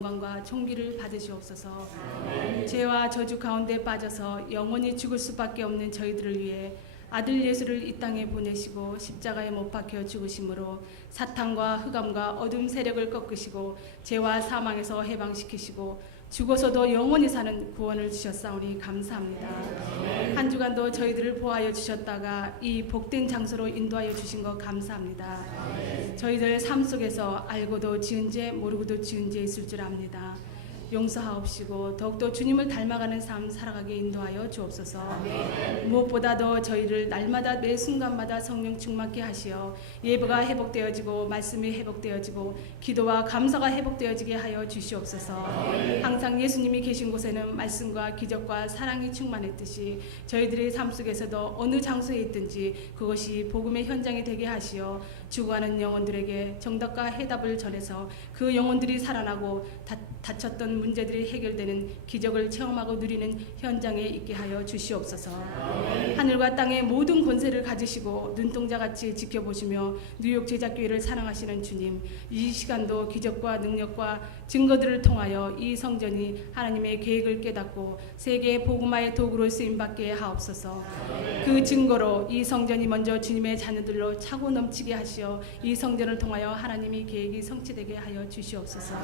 영광과 존귀를 받으시옵소서. 죄와 저주 가운데 빠져서 영원히 죽을 수밖에 없는 저희들을 위해 아들 예수를 이 땅에 보내시고 십자가에 못 박혀 죽으심으로 사탄과 흑암과 어둠 세력을 꺾으시고 죄와 사망에서 해방시키시고 죽어서도 영원히 사는 구원을 주셨사오니 감사합니다. 한 주간도 저희들을 보호하여 주셨다가 이 복된 장소로 인도하여 주신 것 감사합니다. 저희들 삶 속에서 알고도 지은 죄 모르고도 지은 죄 있을 줄 압니다. 용서하옵시고 더욱더 주님을 닮아가는 삶 살아가게 인도하여 주옵소서. 무엇보다도 저희를 날마다 매 순간마다 성령 충만케 하시어 예배가 회복되어지고 말씀이 회복되어지고 기도와 감사가 회복되어지게 하여 주시옵소서. 항상 예수님이 계신 곳에는 말씀과 기적과 사랑이 충만했듯이 저희들의 삶 속에서도 어느 장소에 있든지 그것이 복음의 현장이 되게 하시어 죽어가는 영혼들에게 정답과 해답을 전해서 그 영혼들이 살아나고 다쳤던 문제들이 해결되는 기적을 체험하고 누리는 현장에 있게 하여 주시옵소서. 하늘과 땅의 모든 권세를 가지시고 눈동자같이 지켜보시며 뉴욕 제자교회를 사랑하시는 주님, 이 시간도 기적과 능력과 증거들을 통하여 이 성전이 하나님의 계획을 깨닫고 세계 복음화의 도구로 쓰임받게 하옵소서. 그 증거로 이 성전이 먼저 주님의 자녀들로 차고 넘치게 하시어 이 성전을 통하여 하나님의 계획이 성취되게 하여 주시옵소서.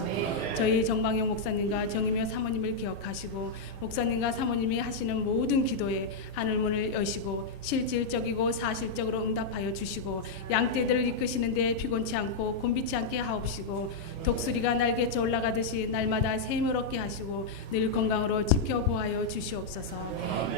저희 정방용 목사님과 정임여 사모님을 기억하시고 목사님과 사모님이 하시는 모든 기도에 하늘문을 여시고 실질적이고 사실적으로 응답하여 주시고 양떼들을 이끄시는 데 피곤치 않고 곤비치 않게 하옵시고 독수리가 날개쳐 올라가듯이 날마다 새 힘을 얻게 하시고 늘 건강으로 지켜보아여 주시옵소서.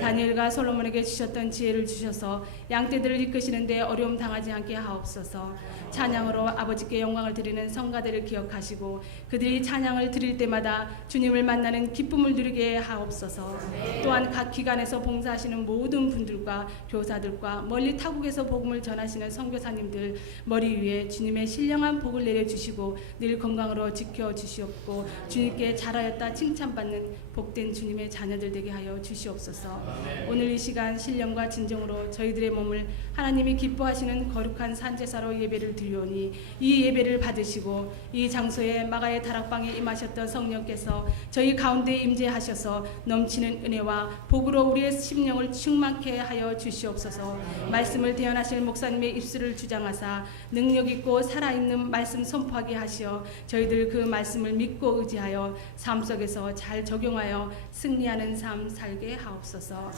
다니엘과 솔로몬에게 주셨던 지혜를 주셔서 양떼들을 이끄시는 데 어려움 당하지 않게 하옵소서. 찬양으로 아버지께 영광을 드리는 성가대를 기억하시고 그들이 찬양을 드릴 때마다 주님을 만나는 기쁨을 누리게 하옵소서. 또한 각 기관에서 봉사하시는 모든 분들과 교사들과 멀리 타국에서 복음을 전하시는 선교사님들 머리 위에 주님의 신령한 복을 내려주시고 늘 건강으로 지켜주시옵고 주님께 잘하였다 칭찬받는 복된 주님의 자녀들 되게 하여 주시옵소서. 오늘 이 시간 신령과 진정으로 저희들의 몸을 하나님이 기뻐하시는 거룩한 산제사로 예배를 드리오니 이 예배를 받으시고 이 장소에 마가의 다락방에 임하셨던 성령께서 저희 가운데 임재하셔서 넘치는 은혜와 복으로 우리의 심령을 충만케 하여 주시옵소서. 말씀을 대언하실 목사님의 입술을 주장하사 능력 있고 살아있는 말씀 선포하게 하시어 저희들 그 말씀을 믿고 의지하여 삶 속에서 잘 적용하여 승리하는 삶 살게 하옵소서.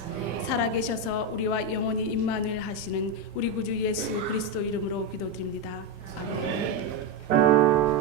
살아계셔서 우리와 영원히 임마누엘 하시는 우리 구주 예수 그리스도 이름으로 기도드립니다. 아멘.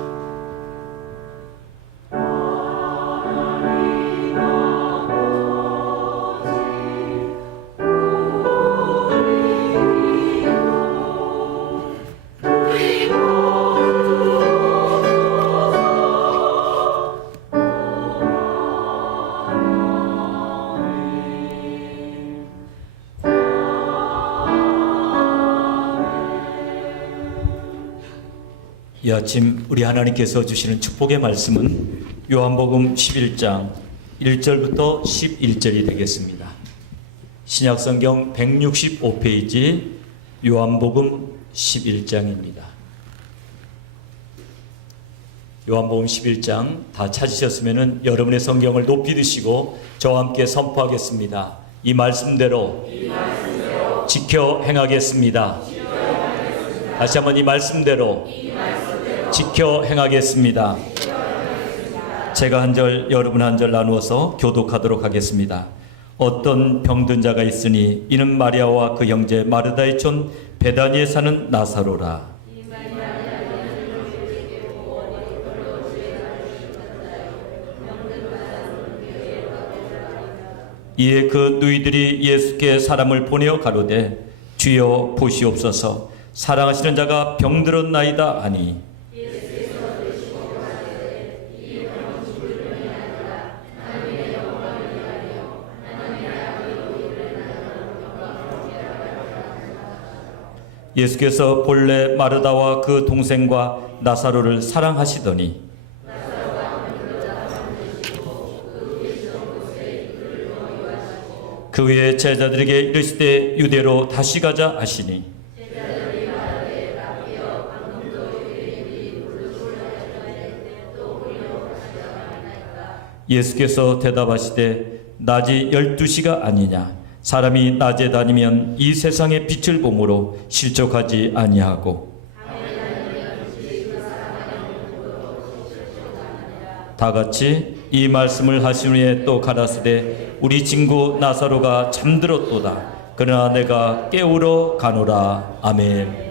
이 아침 우리 하나님께서 주시는 축복의 말씀은 요한복음 11장 1절부터 11절이 되겠습니다. 신약성경 165페이지 요한복음 11장입니다. 요한복음 11장 다 찾으셨으면 여러분의 성경을 높이 드시고 저와 함께 선포하겠습니다. 이 말씀대로 지켜 행하겠습니다. 다시 한번 이 말씀대로 지켜 행하겠습니다. 제가 한 절 여러분 한 절 나누어서 교독하도록 하겠습니다. 어떤 병든 자가 있으니 이는 마리아와 그 형제 마르다의 촌 베다니에 사는 나사로라. 이에 그 누이들이 예수께 사람을 보내어 가로되 주여 보시옵소서 사랑하시는 자가 병들었나이다 하니 예수께서 본래 마르다와 그 동생과 나사로를 사랑하시더니 그 후에 제자들에게 이르시되 유대로 다시 가자 하시니 예수께서 대답하시되 낮이 12시가 아니냐. 사람이 낮에 다니면 이 세상의 빛을 보므로 실족하지 아니하고 다 같이 이 말씀을 하신 후에 또 가라사대 우리 친구 나사로가 잠들었도다. 그러나 내가 깨우러 가노라. 아멘.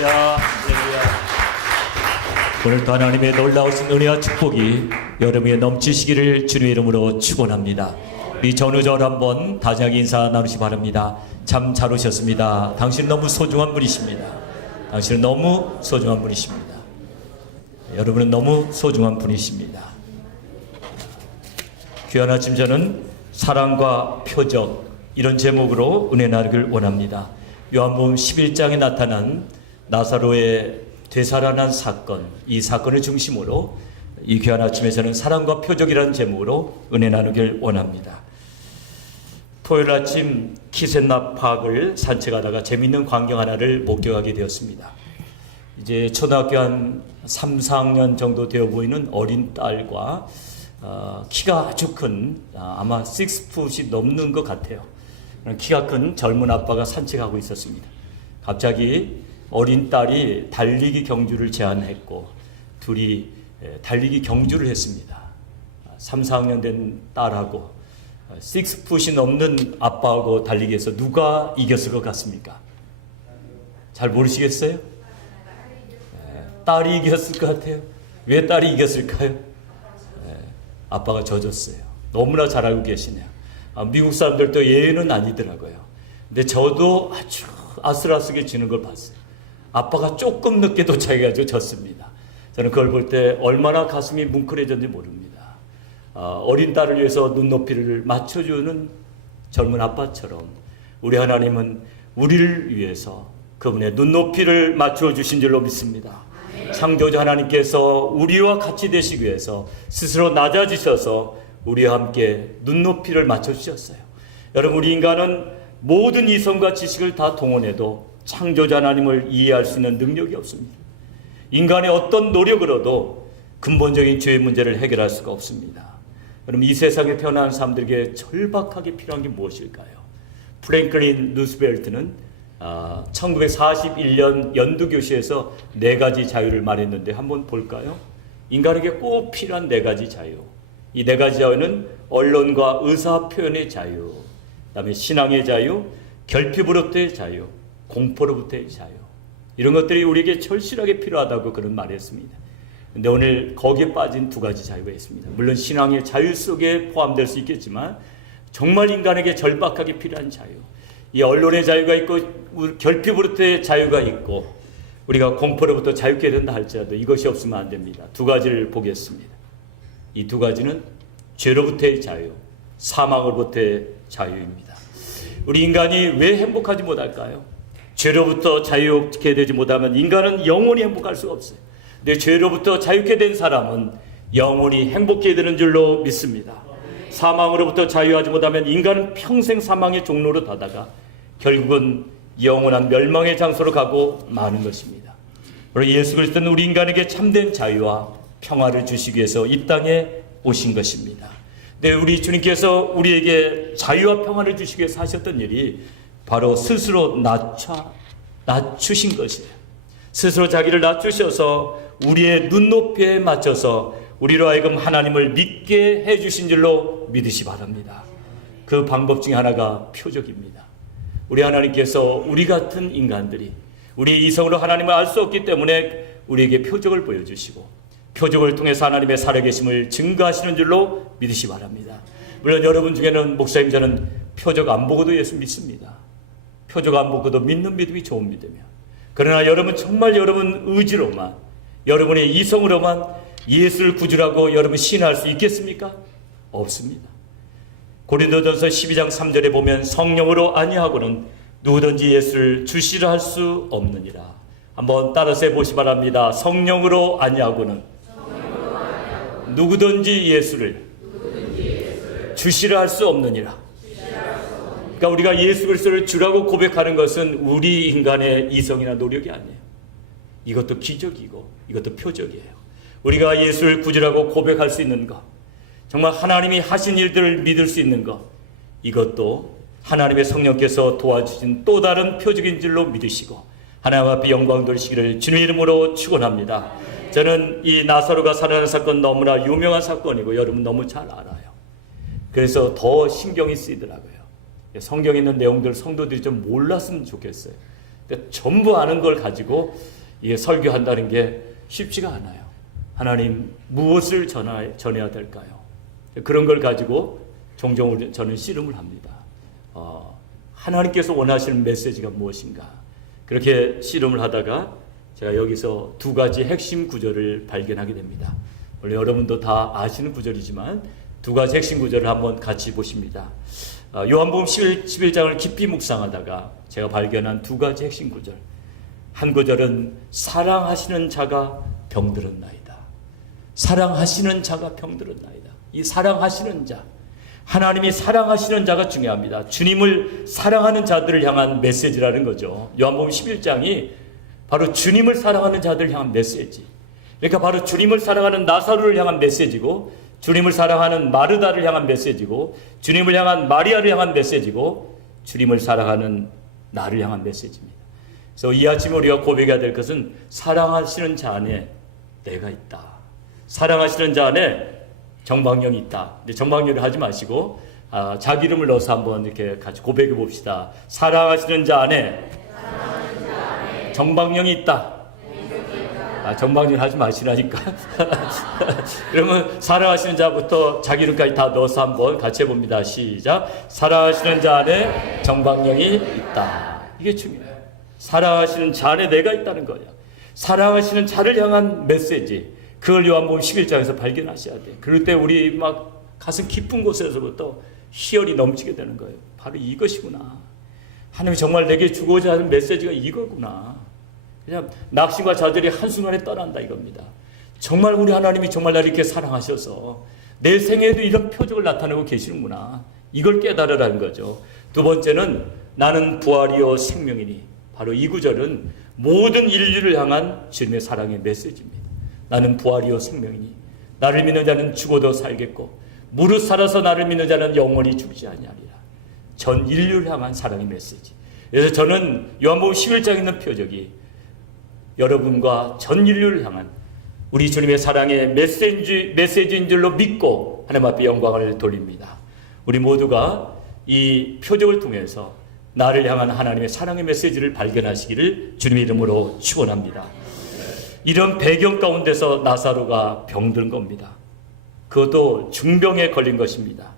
할렐루야. 오늘도 하나님의 놀라우신 은혜와 축복이 여러분에 넘치시기를 주님의 이름으로 축원합니다. 우리 전우절 한번 다정하게 인사 나누시 바랍니다. 참 잘 오셨습니다. 당신 너무 소중한 분이십니다. 당신은 너무 소중한 분이십니다. 여러분은 너무 소중한 분이십니다. 귀한 아침 저는 사랑과 표적 이런 제목으로 은혜 나누기를 원합니다. 요한복음 11장에 나타난 나사로의 되살아난 사건, 이 사건을 중심으로 이 귀한 아침에 저는 사랑과 표적이라는 제목으로 은혜 나누길 원합니다. 토요일 아침 키센나 파크를 산책하다가 재미있는 광경 하나를 목격하게 되었습니다. 이제 초등학교 한 3, 4학년 정도 되어 보이는 어린 딸과 키가 아주 큰 아마 6풋이 넘는 것 같아요. 키가 큰 젊은 아빠가 산책하고 있었습니다. 갑자기 어린 딸이 달리기 경주를 제안했고 둘이 달리기 경주를 했습니다. 3, 4학년 된 딸하고 6풋이 넘는 아빠하고 달리기해서 누가 이겼을 것 같습니까? 잘 모르시겠어요? 딸이 이겼을 것 같아요. 왜 딸이 이겼을까요? 아빠가 져줬어요. 너무나 잘 알고 계시네요. 미국 사람들도 예외는 아니더라고요. 근데 저도 아주 아슬아슬하게 지는 걸 봤어요. 아빠가 조금 늦게 도착해가지고 졌습니다. 저는 그걸 볼 때 얼마나 가슴이 뭉클해졌는지 모릅니다. 어린 딸을 위해서 눈높이를 맞춰주는 젊은 아빠처럼 우리 하나님은 우리를 위해서 그분의 눈높이를 맞춰주신 줄로 믿습니다. 창조자 하나님께서 우리와 같이 되시기 위해서 스스로 낮아지셔서 우리와 함께 눈높이를 맞춰주셨어요. 여러분, 우리 인간은 모든 이성과 지식을 다 동원해도 창조자 하나님을 이해할 수 있는 능력이 없습니다. 인간의 어떤 노력으로도 근본적인 죄의 문제를 해결할 수가 없습니다. 여러분, 이 세상에 태어난 사람들에게 절박하게 필요한 게 무엇일까요? 프랭클린 루스벨트는 1941년 연두교시에서 4가지 자유를 말했는데 한번 볼까요? 인간에게 꼭 필요한 4가지 자유. 이 4가지 자유는 언론과 의사 표현의 자유, 그다음에 신앙의 자유, 결핍으로부터의 자유, 공포로부터의 자유. 이런 것들이 우리에게 절실하게 필요하다고 그런 말했습니다. 근데 오늘 거기에 빠진 2가지 자유가 있습니다. 물론 신앙의 자유 속에 포함될 수 있겠지만 정말 인간에게 절박하게 필요한 자유. 이 언론의 자유가 있고 결핍으로부터의 자유가 있고 우리가 공포로부터 자유케 된다 할지라도 이것이 없으면 안 됩니다. 2가지를 보겠습니다. 이 2가지는 죄로부터의 자유, 사망으로부터의 자유입니다. 우리 인간이 왜 행복하지 못할까요? 죄로부터 자유케 되지 못하면 인간은 영원히 행복할 수가 없어요. 근데 죄로부터 자유케 된 사람은 영원히 행복해 되는 줄로 믿습니다. 사망으로부터 자유하지 못하면 인간은 평생 사망의 종로로 가다가 결국은 영원한 멸망의 장소로 가고 마는 것입니다. 그리고 예수 그리스도는 우리 인간에게 참된 자유와 평화를 주시기 위해서 이 땅에 오신 것입니다. 근데 우리 주님께서 우리에게 자유와 평화를 주시기 위해서 하셨던 일이 바로 스스로 낮추신 것이에요. 스스로 자기를 낮추셔서 우리의 눈높이에 맞춰서 우리로 하여금 하나님을 믿게 해주신 줄로 믿으시 바랍니다. 그 방법 중에 하나가 표적입니다. 우리 하나님께서 우리 같은 인간들이 우리 이성으로 하나님을 알 수 없기 때문에 우리에게 표적을 보여주시고 표적을 통해서 하나님의 살아계심을 증거하시는 줄로 믿으시 바랍니다. 물론 여러분 중에는 목사님 저는 표적 안 보고도 예수 믿습니다. 표적 안 보고도 믿는 믿음이 좋은 믿음이야. 그러나 여러분 정말 여러분 의지로만 여러분의 이성으로만 예수를 구주라고 여러분 신뢰할 수 있겠습니까? 없습니다. 고린도전서 12장 3절에 보면 성령으로 아니하고는 누구든지 예수를 주시라 할 수 없느니라. 한번 따라서 해보시 바랍니다. 성령으로 아니하고는 누구든지 예수를 주시라 할 수 없느니라. 그러니까 우리가 예수 그리스도를 주라고 고백하는 것은 우리 인간의 이성이나 노력이 아니에요. 이것도 기적이고 이것도 표적이에요. 우리가 예수를 구주라고 고백할 수 있는 것, 정말 하나님이 하신 일들을 믿을 수 있는 것, 이것도 하나님의 성령께서 도와주신 또 다른 표적인 줄로 믿으시고 하나님 앞에 영광 돌리시기를 주님의 이름으로 축원합니다. 저는 이 나사로가 살아난 사건 너무나 유명한 사건이고 여러분 너무 잘 알아요. 그래서 더 신경이 쓰이더라고요. 성경에 있는 내용들 성도들이 좀 몰랐으면 좋겠어요. 근데 전부 아는 걸 가지고 이게 설교한다는 게 쉽지가 않아요. 하나님 무엇을 전해야 될까요? 그런 걸 가지고 종종 저는 씨름을 합니다. 하나님께서 원하시는 메시지가 무엇인가? 그렇게 씨름을 하다가 제가 여기서 두 가지 핵심 구절을 발견하게 됩니다. 원래 여러분도 다 아시는 구절이지만 두 가지 핵심 구절을 한번 같이 보십니다. 요한복음 11장을 깊이 묵상하다가 제가 발견한 두 가지 핵심 구절. 한 구절은 사랑하시는 자가 병들었나이다. 사랑하시는 자가 병들었나이다. 이 사랑하시는 자, 하나님이 사랑하시는 자가 중요합니다. 주님을 사랑하는 자들을 향한 메시지라는 거죠. 요한복음 11장이 바로 주님을 사랑하는 자들을 향한 메시지. 그러니까 바로 주님을 사랑하는 나사로를 향한 메시지고, 주님을 사랑하는 마르다를 향한 메시지고, 주님을 향한 마리아를 향한 메시지고, 주님을 사랑하는 나를 향한 메시지입니다. 그래서 이 아침 우리가 고백해야 될 것은 사랑하시는 자 안에 내가 있다. 사랑하시는 자 안에 정방령이 있다. 근데 정방령을 하지 마시고 자기 이름을 넣어서 한번 이렇게 같이 고백해 봅시다. 사랑하시는 자 안에 정방령이 있다. 정방령 하지 마시라니까. 그러면 사랑하시는 자부터 자기 이름까지 다 넣어서 한번 같이 해봅니다. 시작. 사랑하시는 자 안에 정방령이 있다. 이게 중요해요. 사랑하시는 자 안에 내가 있다는 거예요. 사랑하시는 자를 향한 메시지, 그걸 요한복음 11장에서 발견하셔야 돼요. 그럴 때 우리 막 가슴 깊은 곳에서부터 희열이 넘치게 되는 거예요. 바로 이것이구나. 하나님이 정말 내게 주고자 하는 메시지가 이거구나. 그냥 낙심과 좌절이 한순간에 떠난다 이겁니다. 정말 우리 하나님이 정말 나를 이렇게 사랑하셔서 내 생에도 이런 표적을 나타내고 계시는구나. 이걸 깨달으라는 거죠. 두 번째는 나는 부활이요 생명이니. 바로 이 구절은 모든 인류를 향한 주님의 사랑의 메시지입니다. 나는 부활이요 생명이니 나를 믿는 자는 죽어도 살겠고 무릇 살아서 나를 믿는 자는 영원히 죽지 아니하리라. 전 인류를 향한 사랑의 메시지. 그래서 저는 요한복음 11장에 있는 표적이 여러분과 전 인류를 향한 우리 주님의 사랑의 메시지인 줄로 믿고 하나님 앞에 영광을 돌립니다. 우리 모두가 이 표적을 통해서 나를 향한 하나님의 사랑의 메시지를 발견하시기를 주님의 이름으로 축원합니다. 이런 배경 가운데서 나사로가 병든 겁니다. 그것도 중병에 걸린 것입니다.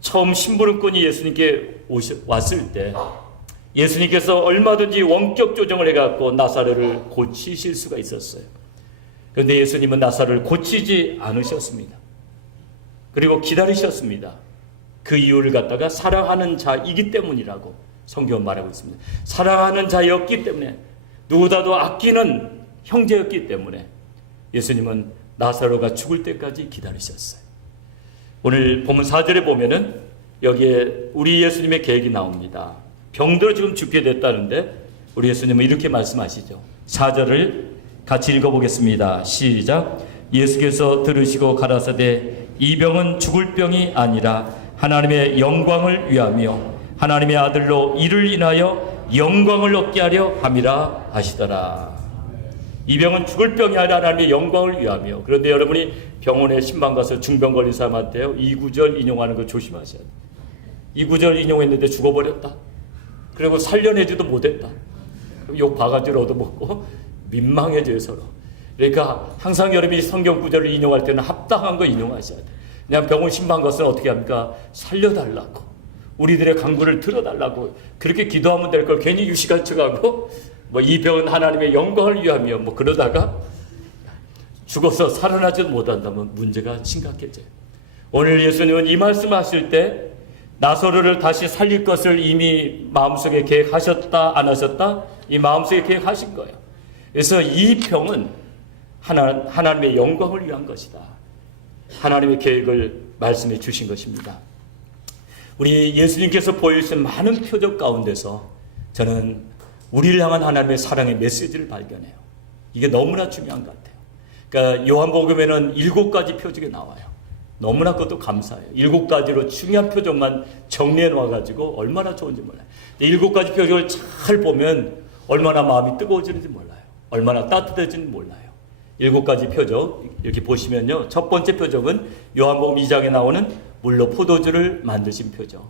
처음 심부름꾼이 예수님께 왔을 때 예수님께서 얼마든지 원격 조정을 해갖고 나사로를 고치실 수가 있었어요. 그런데 예수님은 나사로를 고치지 않으셨습니다. 그리고 기다리셨습니다. 그 이유를 갖다가 사랑하는 자이기 때문이라고 성경은 말하고 있습니다. 사랑하는 자였기 때문에, 누구보다도 아끼는 형제였기 때문에 예수님은 나사로가 죽을 때까지 기다리셨어요. 오늘 본문 4절에 보면은 여기에 우리 예수님의 계획이 나옵니다. 병들어 지금 죽게 됐다는데 우리 예수님은 이렇게 말씀하시죠. 4절을 같이 읽어보겠습니다. 시작. 예수께서 들으시고 가라사대 이 병은 죽을 병이 아니라 하나님의 영광을 위하며 하나님의 아들로 이를 인하여 영광을 얻게 하려 함이라 하시더라. 이 병은 죽을 병이 아니라 하나님의 영광을 위하며. 그런데 여러분이 병원에 신방 가서 중병 걸린 사람한테요, 이 구절 인용하는 거 조심하셔야 돼요. 이 구절 인용했는데 죽어버렸다. 그리고 살려내지도 못했다. 그럼 욕 바가지로 얻어먹고 민망해져요 서로. 그러니까 항상 여러분이 성경 구절을 인용할 때는 합당한 거 인용하셔야 돼요. 그냥 병원 신방 가서 어떻게 합니까? 살려달라고, 우리들의 간구를 들어달라고 그렇게 기도하면 될 걸 괜히 유식한 척하고 뭐 이 병은 하나님의 영광을 위하며 뭐 그러다가 죽어서 살아나지도 못한다면 문제가 심각해져요. 오늘 예수님은 이 말씀하실 때 나사로를 다시 살릴 것을 이미 마음속에 계획하셨다 안 하셨다? 이 마음속에 계획하신 거예요. 그래서 이 병은 하나님의 영광을 위한 것이다. 하나님의 계획을 말씀해 주신 것입니다. 우리 예수님께서 보여주신 많은 표적 가운데서 저는 우리를 향한 하나님의 사랑의 메시지를 발견해요. 이게 너무나 중요한 것 같아요. 그러니까 요한복음에는 7가지 표적이 나와요. 너무나 그것도 감사해요. 7가지로 중요한 표적만 정리해 놓아가지고 얼마나 좋은지 몰라요. 7가지 표적을 잘 보면 얼마나 마음이 뜨거워지는지 몰라요. 얼마나 따뜻해지는지 몰라요. 7가지 표적 이렇게 보시면요. 첫 번째 표적은 요한복음 2장에 나오는 물로 포도주를 만드신 표적.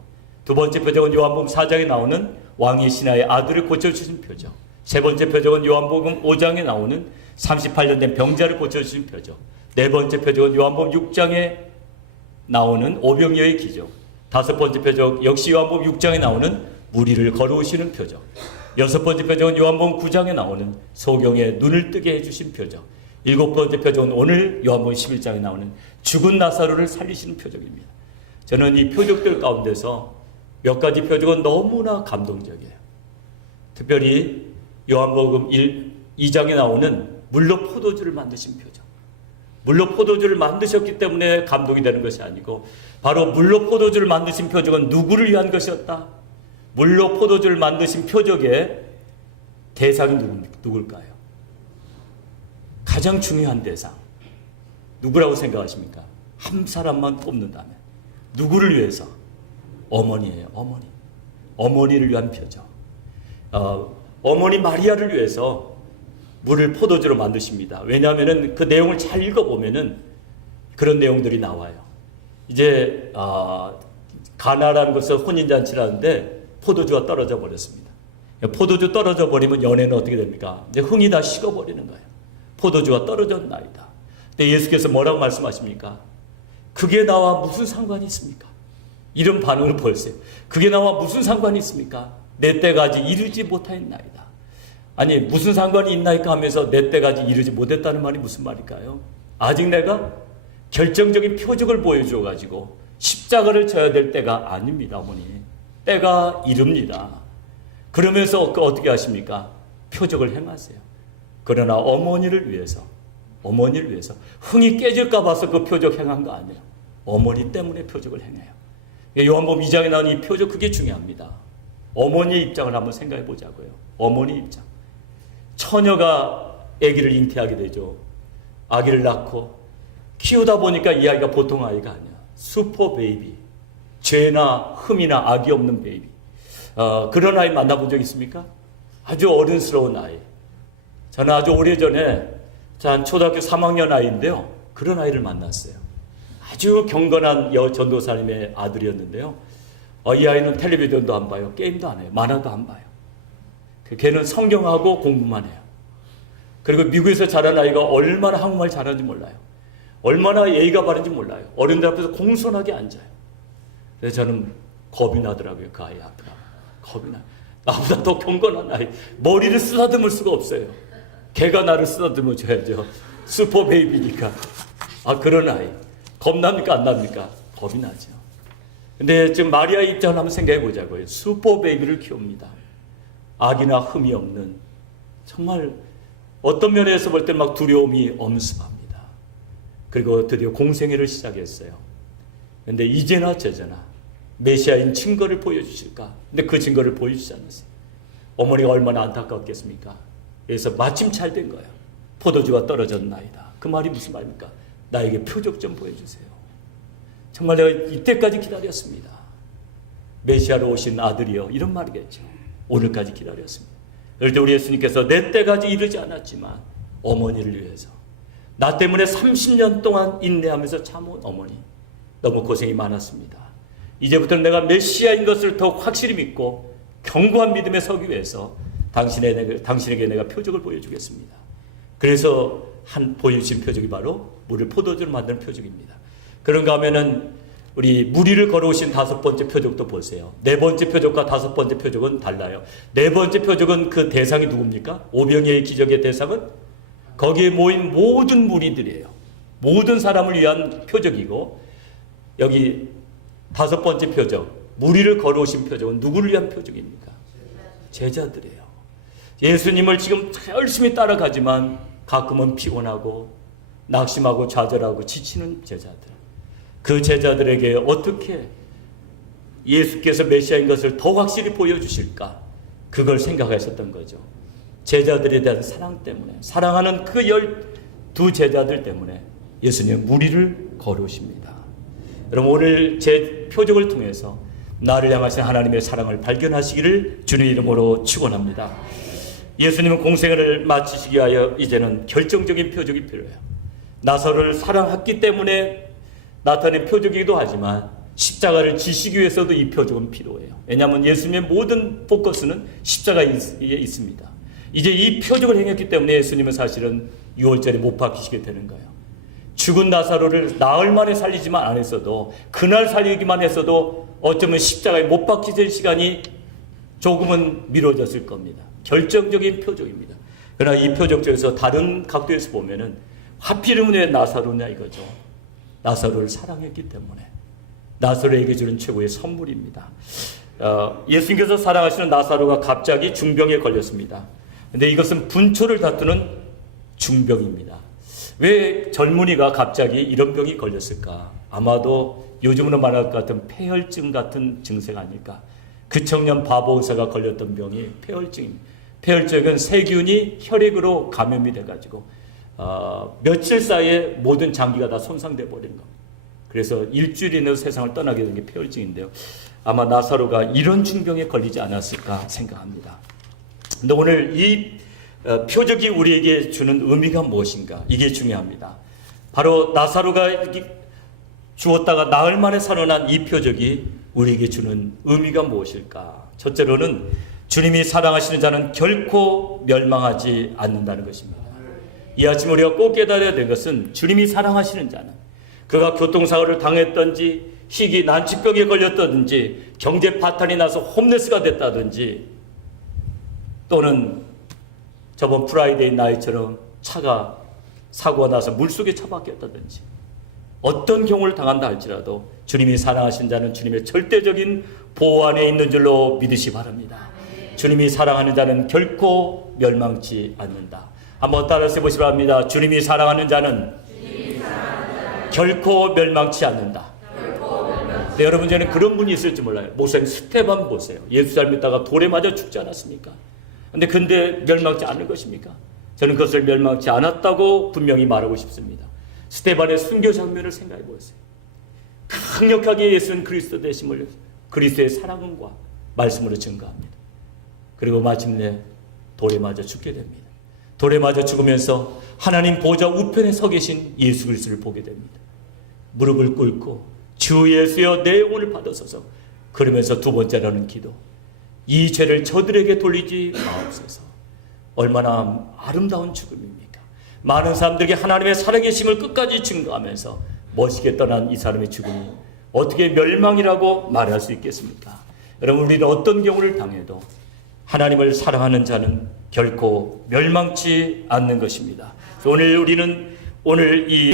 두 번째 표적은 요한복음 4장에 나오는 왕이 신하의 아들을 고쳐주신 표적. 세 번째 표적은 요한복음 5장에 나오는 38년 된 병자를 고쳐주신 표적. 네 번째 표적은 요한복음 6장에 나오는 오병이어의 기적. 다섯 번째 표적 역시 요한복음 6장에 나오는 무리를 걸어오시는 표적. 여섯 번째 표적은 요한복음 9장에 나오는 소경의 눈을 뜨게 해주신 표적. 일곱 번째 표적은 오늘 요한복음 11장에 나오는 죽은 나사로를 살리시는 표적입니다. 저는 이 표적들 가운데서 몇 가지 표적은 너무나 감동적이에요. 특별히 요한복음 2장에 나오는 물로 포도주를 만드신 표적. 물로 포도주를 만드셨기 때문에 감동이 되는 것이 아니고 바로 물로 포도주를 만드신 표적은 누구를 위한 것이었다? 물로 포도주를 만드신 표적의 대상이 누굴까요? 가장 중요한 대상 누구라고 생각하십니까? 한 사람만 뽑는다면 누구를 위해서? 어머니예요. 어머니. 어머니를 위한 표적. 어머니 마리아를 위해서 물을 포도주로 만드십니다. 왜냐하면 그 내용을 잘 읽어보면 그런 내용들이 나와요. 이제 가나라는 것은 혼인잔치라는데 포도주가 떨어져 버렸습니다. 포도주 떨어져 버리면 연애는 어떻게 됩니까? 이제 흥이 다 식어버리는 거예요. 포도주가 떨어졌나이다. 근데 예수께서 뭐라고 말씀하십니까? 그게 나와 무슨 상관이 있습니까? 이런 반응을 보였어요. 그게 나와 무슨 상관이 있습니까? 내 때까지 이르지 못하였나이다. 아니 무슨 상관이 있나이까 하면서 내 때까지 이르지 못했다는 말이 무슨 말일까요? 아직 내가 결정적인 표적을 보여줘가지고 십자가를 져야 될 때가 아닙니다. 어머니. 때가 이릅니다. 그러면서 어떻게 하십니까? 표적을 행하세요. 그러나 어머니를 위해서 흥이 깨질까 봐서 그 표적 행한 거 아니에요. 어머니 때문에 표적을 행해요. 요한복음 2장에 나온 이 표적 그게 중요합니다. 어머니의 입장을 한번 생각해 보자고요. 어머니 입장. 처녀가 아기를 잉태하게 되죠. 아기를 낳고 키우다 보니까 이 아이가 보통 아이가 아니야. 슈퍼 베이비. 죄나 흠이나 악이 없는 베이비. 그런 아이 만나본 적 있습니까? 아주 어른스러운 아이. 저는 아주 오래전에 한 초등학교 3학년 아이인데요. 그런 아이를 만났어요. 아주 경건한 전도사님의 아들이었는데요. 이 아이는 텔레비전도 안 봐요. 게임도 안 해요. 만화도 안 봐요. 걔는 성경하고 공부만 해요. 그리고 미국에서 자란 아이가 얼마나 한국말 잘하는지 몰라요. 얼마나 예의가 바른지 몰라요. 어른들 앞에서 공손하게 앉아요. 그래서 저는 겁이 나더라고요. 그 아이 앞에 겁이 나요. 나보다 더 경건한 아이. 머리를 쓰다듬을 수가 없어요. 걔가 나를 쓰다듬어 줘야죠. 슈퍼 베이비니까. 그런 아이. 겁납니까? 안 납니까? 겁이 나죠. 근데 지금 마리아의 입장을 한번 생각해 보자고요. 슈퍼 베이비를 키웁니다. 악이나 흠이 없는 정말 어떤 면에서 볼 때 막 두려움이 엄습합니다. 그리고 드디어 공생애를 시작했어요. 근데 이제나 저제나 메시아인 증거를 보여주실까? 근데 그 증거를 보여주지 않았어요. 어머니가 얼마나 안타깝겠습니까? 그래서 마침 잘 된 거예요. 포도주가 떨어졌나이다. 그 말이 무슨 말입니까? 나에게 표적 좀 보여주세요. 정말 내가 이때까지 기다렸습니다. 메시아로 오신 아들이여. 이런 말이겠죠. 오늘까지 기다렸습니다. 그럴 때 우리 예수님께서 내 때까지 이르지 않았지만 어머니를 위해서 나 때문에 30년 동안 인내하면서 참은 어머니 너무 고생이 많았습니다. 이제부터는 내가 메시아인 것을 더욱 확실히 믿고 견고한 믿음에 서기 위해서 당신에게 내가 표적을 보여주겠습니다. 그래서 보여주신 표적이 바로 물을 포도주로 만드는 표적입니다. 그런가 하면은 우리 무리를 걸어오신 다섯 번째 표적도 보세요. 네 번째 표적과 다섯 번째 표적은 달라요. 네 번째 표적은 그 대상이 누굽니까? 오병이어의 기적의 대상은 거기에 모인 모든 무리들이에요. 모든 사람을 위한 표적이고 여기 다섯 번째 표적, 무리를 걸어오신 표적은 누구를 위한 표적입니까? 제자들이에요. 예수님을 지금 열심히 따라가지만 가끔은 피곤하고 낙심하고 좌절하고 지치는 제자들. 그 제자들에게 어떻게 예수께서 메시아인 것을 더 확실히 보여주실까? 그걸 생각하셨던 거죠. 제자들에 대한 사랑 때문에, 사랑하는 그 12 제자들 때문에 예수님은 무리를 걸으십니다. 여러분 오늘 제 표적을 통해서 나를 향하신 하나님의 사랑을 발견하시기를 주님의 이름으로 축원합니다. 예수님은 공생애를 마치시기 위하여 이제는 결정적인 표적이 필요해요. 나사로를 사랑했기 때문에 나타낸 표적이기도 하지만 십자가를 지시기 위해서도 이 표적은 필요해요. 왜냐하면 예수님의 모든 포커스는 십자가에 있습니다. 이제 이 표적을 행했기 때문에 예수님은 사실은 6월절에 못 박히시게 되는 거예요. 죽은 나사로를 나흘 만에 살리지만 안 했어도, 그날 살리기만 했어도 어쩌면 십자가에 못 박히게 될 시간이 조금은 미뤄졌을 겁니다. 결정적인 표적입니다. 그러나 이 표적 중에서 다른 각도에서 보면은 하필이면 왜 나사로냐 이거죠. 나사로를 사랑했기 때문에 나사로에게 주는 최고의 선물입니다. 예수님께서 사랑하시는 나사로가 갑자기 중병에 걸렸습니다. 근데 이것은 분초를 다투는 중병입니다. 왜 젊은이가 갑자기 이런 병이 걸렸을까? 아마도 요즘으로 말할 것 같은 폐혈증 같은 증세가 아닐까. 그 청년 바보 의사가 걸렸던 병이 폐혈증입니다. 폐혈증은 세균이 혈액으로 감염이 돼가지고 며칠 사이에 모든 장기가 다 손상돼 버리는 겁니다. 그래서 일주일 이내로 세상을 떠나게 된 게 폐혈증인데요. 아마 나사로가 이런 중병에 걸리지 않았을까 생각합니다. 근데 오늘 이 표적이 우리에게 주는 의미가 무엇인가? 이게 중요합니다. 바로 나사로가 죽었다가 나흘 만에 살아난 이 표적이 우리에게 주는 의미가 무엇일까? 첫째로는 주님이 사랑하시는 자는 결코 멸망하지 않는다는 것입니다. 이 아침 우리가 꼭 깨달아야 될 것은 주님이 사랑하시는 자는 그가 교통사고를 당했든지 희귀 난치병에 걸렸다든지 경제 파탄이 나서 홈레스가 됐다든지 또는 저번 프라이데이 나이처럼 차가 사고가 나서 물속에 처박혔다든지 어떤 경우를 당한다 할지라도 주님이 사랑하신 자는 주님의 절대적인 보호 안에 있는 줄로 믿으시 바랍니다. 주님이 사랑하는 자는 결코 멸망치 않는다. 한번 따라서 해보시 바랍니다. 주님이 사랑하는 자는 결코 멸망치 않는다. 네, 여러분 중에는 그런 분이 있을지 몰라요. 목사님 스테반 보세요. 예수 잘 믿다가 돌에 맞아 죽지 않았습니까? 근데 멸망치 않을 것입니까? 저는 그것을 멸망치 않았다고 분명히 말하고 싶습니다. 스테반의 순교 장면을 생각해 보세요. 강력하게 예수는 그리스도 되심을 그리스도의 사랑과 말씀으로 증거합니다. 그리고 마침내 돌에 맞아 죽게 됩니다. 돌에 맞아 죽으면서 하나님 보좌 우편에 서 계신 예수 그리스도를 보게 됩니다. 무릎을 꿇고 주 예수여 내 영혼을 받으소서. 그러면서 두 번째라는 기도. 이 죄를 저들에게 돌리지 마옵소서. 얼마나 아름다운 죽음입니까? 많은 사람들에게 하나님의 살아계심을 끝까지 증거하면서 멋있게 떠난 이 사람의 죽음이 어떻게 멸망이라고 말할 수 있겠습니까? 여러분, 우리는 어떤 경우를 당해도 하나님을 사랑하는 자는 결코 멸망치 않는 것입니다. 오늘 우리는 이